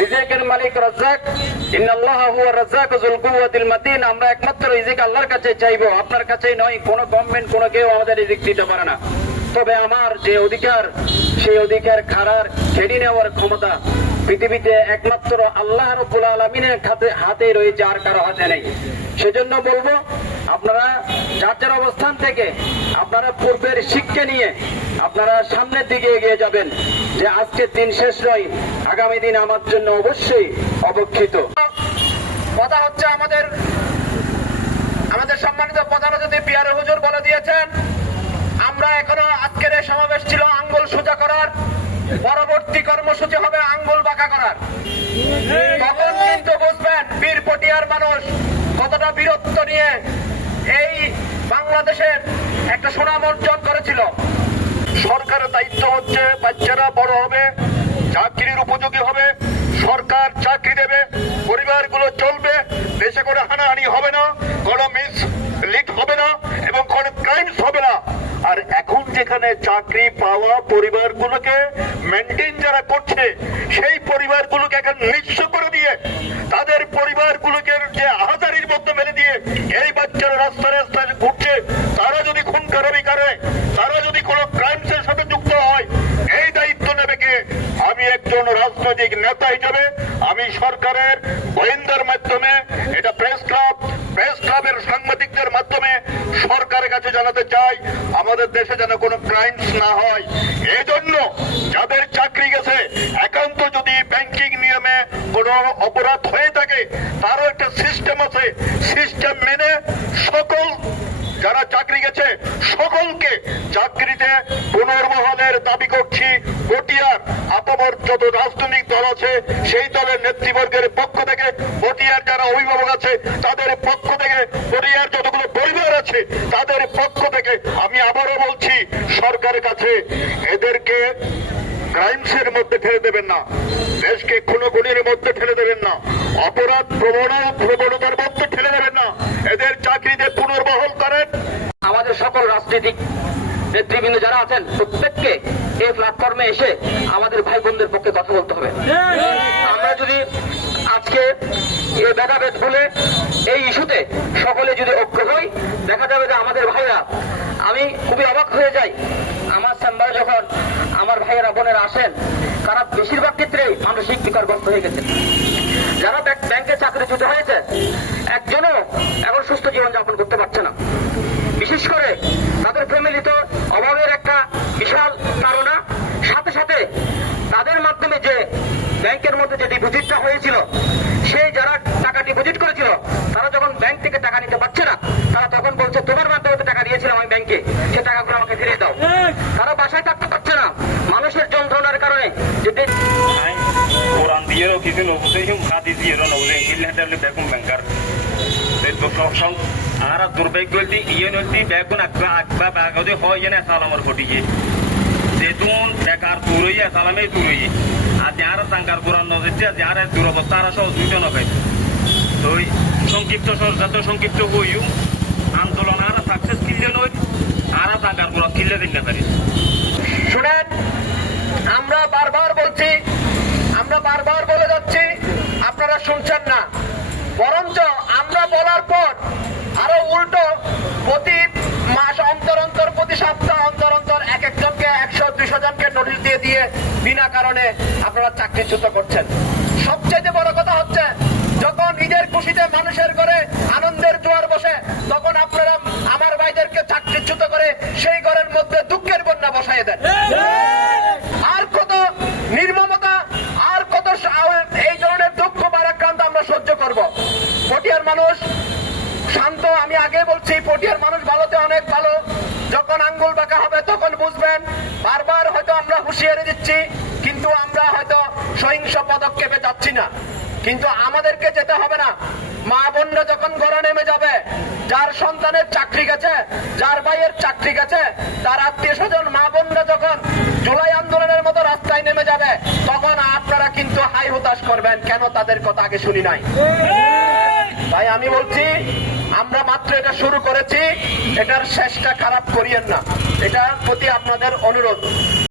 রিজিকের মালিক রাজ্জাক। হুয়া রাজ্জাক যুল কুওয়াতিল আমরা একমাত্র রিজিক আল্লাহর কাছে চাইব, আপনার কাছেই নয়। গভর্নমেন্ট কেউ আমাদের রিজিক দিতে পারে না। তবে আমার যে অধিকার, সেই অধিকার খারার নেওয়ার ক্ষমতা পৃথিবীতে একমাত্র আল্লাহ রব্বুল আলমিনের হাতে হাতে রয়েছে, আর কারও হাতে নেই। সেজন্য বলব, আপনারা যার যার অবস্থান থেকে, আপনারা পূর্বের শিক্ষা নিয়ে, আপনারা সামনের দিকে এগিয়ে যাবেন। যে আজকের দিন শেষ নয়, আগামী দিন আমার জন্য অবশ্যই অবক্ষিত কথা হচ্ছে আমাদের আমাদের সম্মানিত প্রধান অতিথি পিয়ারে হুজুর বলে দিয়েছেন, আমরা এখনও আজকের এই সমাবেশ ছিল আঙ্গুল সোজা করার, পরবর্তী কর্মসূচি হবে আঙ্গুল বাঁকা করার। তখন কিন্তু বুঝবেন, বীর পটিয়ার মানুষ কতটা বীরত্ব নিয়ে এই বাংলাদেশের একটা সুনাম অর্জন করেছিল। সরকারের দায়িত্ব হচ্ছে বাচ্চারা বড় হবে, চাকরির উপযোগী হবে, সরকার চাকরি দেবে, পরিবারগুলো চলবে দেশে করে হানাহানি হবে না, কোনো মিস লিড হবে না এবং কোনো ক্রাইমস হবে না। আর এখন যেখানে চাকরি পাওয়া পরিবারগুলোকে মেনটেন যারা করছে, সেই পরিবারগুলোকে এখন নিঃস্ব করে দিয়ে তাদের পরিবারগুলোকে যে আহাজারির মধ্যে মেলে দিয়ে এই বাচ্চারা রাস্তায় অপরাধ হয়ে থাকে, তারও একটা সিস্টেম আছে। সিস্টেম মেনে সকল যারা চাকরি গেছে, সকলকে চাকরিতে পুনর্বহালের দাবি করছি। পটিয়ার আপামর যত রাজনৈতিক দল আছে, সেই দলের নেতৃবর্গের পক্ষ থেকে পটিয়ার যারা অভিভাবক আছে, তাদের পক্ষ থেকে পটিয়ার যতগুলো পরিবার আছে, তাদের পক্ষ থেকে আমি আবারও বলছি, সরকারের কাছে এদেরকে ক্রাইমসের মধ্যে ঠেলে দেবেন না। দেশকে খুনোখুনির মধ্যে ঠেলে দেবেন না। অপরাধ প্রবণ প্রবণতার মধ্যে ঠেলে দেবেন না। এদের চাকরিতে পুনর্বহল করেন, আমাদের সকল রাজনৈতিক নেতৃবৃন্দ যারা আছেন, প্রত্যেককে এই প্ল্যাটফর্মে এসে আমাদের ভাই বোনদের পক্ষে কথা বলতে হবে। আমরা যদি আজকে এই ভেদাভেদ বলে এই ইস্যুতে সকলে যদি ঐক্য হই দেখা যাবে যে আমাদের ভাইরা, আমি খুবই অবাক হয়ে যাই চেম্বারে যখন আমার ভাইয়েরা, বোনেরা আসেন, তারা বেশিরভাগ ক্ষেত্রে মানসিক বিকারগ্রস্ত হয়ে গেছে। যারা ব্যাংক- চাকরিচ্যুত হয়েছে, একজনও এখন সুস্থ জীবনযাপন করতে পারছে না। বিশেষ করে তাদের ফ্যামিলিতে অভাবের একটা বিশাল কারণা সাথে সাথে তাদের মাধ্যমে যে ব্যাংকের মধ্যে যে ডিপোজিটটা হয়েছিল, সেই যারা টাকা ডিপোজিট করেছিল, তারা যখন ব্যাংক থেকে টাকা নিতে পারছে না, তারা তখন বলছে, তোমার মাধ্যমে টাকা দিয়েছিলাম আমি ব্যাংকে, সে টাকাগুলো আমাকে ফিরিয়ে দাও তারা বাসায় থাকতে পারছে না মানুষের যন্ত্রণার কারণে যদি yang kita hendak lebih kum bangkar. Itu kosong. Ara durbaik goldi iya bekar turui ya salame turui. আজ যারা সাংকার কোরআন নজরতে যারা দুরবস্থা আর সহ দুইটা নবে তো সংক্ষিপ্ত যত সংক্ষিপ্ত হইও আন্দোলন আর সাকসেস কিনলে নয়, আর সাংকার কোরআন কিনলে দিন না পারি। শুনেন, আমরা বারবার বলছি, আমরা বারবার বলে যাচ্ছি, আপনারা শুনছেন না। বরঞ্চ আমরা বলার পর আরও উল্টো বিনা কারণে আপনারা চাকরিচ্যুত করছেন। সবচেয়ে বড় কথা হচ্ছে, যখন নিজের খুশিতে মানুষের করে আনন্দের জোয়ার বসে, তখন আপনারা আমার ভাইদেরকে চাকরিচ্যুত করে সেই ঘরের মধ্যে দুঃখের বন্যা বসাই দেন। আর কত নির্মমতা, আর কত এই ধরনের দুঃখ বারাক্রান্ত আমরা সহ্য করব। পটিয়ার মানুষ, শান্ত, আমি আগে বলছি, পটিয়ার মানুষ ভালোতে অনেক ভালো। যখন আঙ্গুল বাঁকা হবে, তখন বুঝবেন বারবার হয়তো আমরা হুঁশিয়ারি দিচ্ছি, কিন্তু আমরা হয়তো সহিংস পদক্ষেপে যাচ্ছি না। কিন্তু আমাদেরকে যেতে হবে না। মা বোনরা যখন ঘরে নেমে যাবে, যার সন্তানের চাকরি গেছে, যার ভাইয়ের চাকরি গেছে, তার আত্মীয় স্বজন, মা বোনরা যখন জুলাই আন্দোলনের মতো রাস্তায় নেমে যাবে, তখন আপনারা কিন্তু হাই হতাশ করবেন। কেন তাদের কথা আগে শুনি নাই? তাই আমি বলছি, আমরা মাত্র এটা শুরু করেছি, এটার শেষটা খারাপ করিয়েন না। এটার প্রতি আপনাদের অনুরোধ।